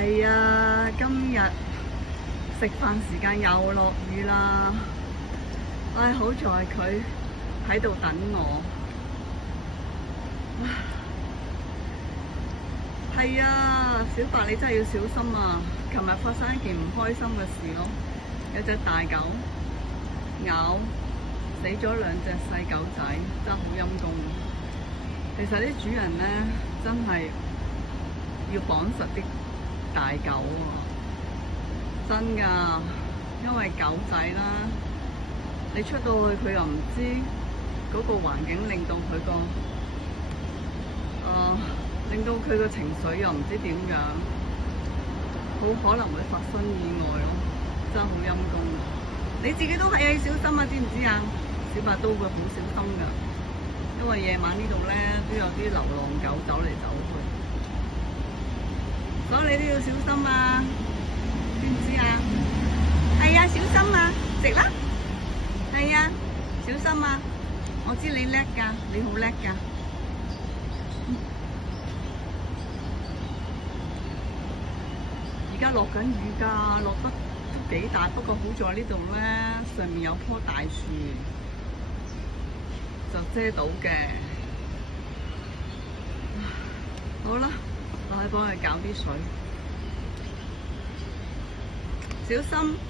係啊，今日食飯時間又落雨啦。唉，好在佢喺度等我。係啊，小白你真係要小心啊！琴日發生一件唔開心嘅事咯，有隻大狗咬死咗2隻細狗仔，真係好陰功。其實啲主人咧真係要綁實啲大狗啊，真㗎，因為狗仔啦，你出到去佢又唔知嗰個環境令到佢個情緒又唔知點樣，好可能會發生意外咯，真係好陰功。你自己都係要小心啊，知唔知啊？小白都會好小心㗎，因為夜晚呢度咧都有啲流浪狗走嚟走去，所以你都要小心啊，知唔知啊？係啊，小心啊，食啦！係啊，小心啊！我知你叻㗎，你好叻㗎。而家落緊雨㗎，落得都幾大，不過好在呢度咧上面有棵大樹，就遮到嘅。好啦，我去幫佢搞啲水，小心。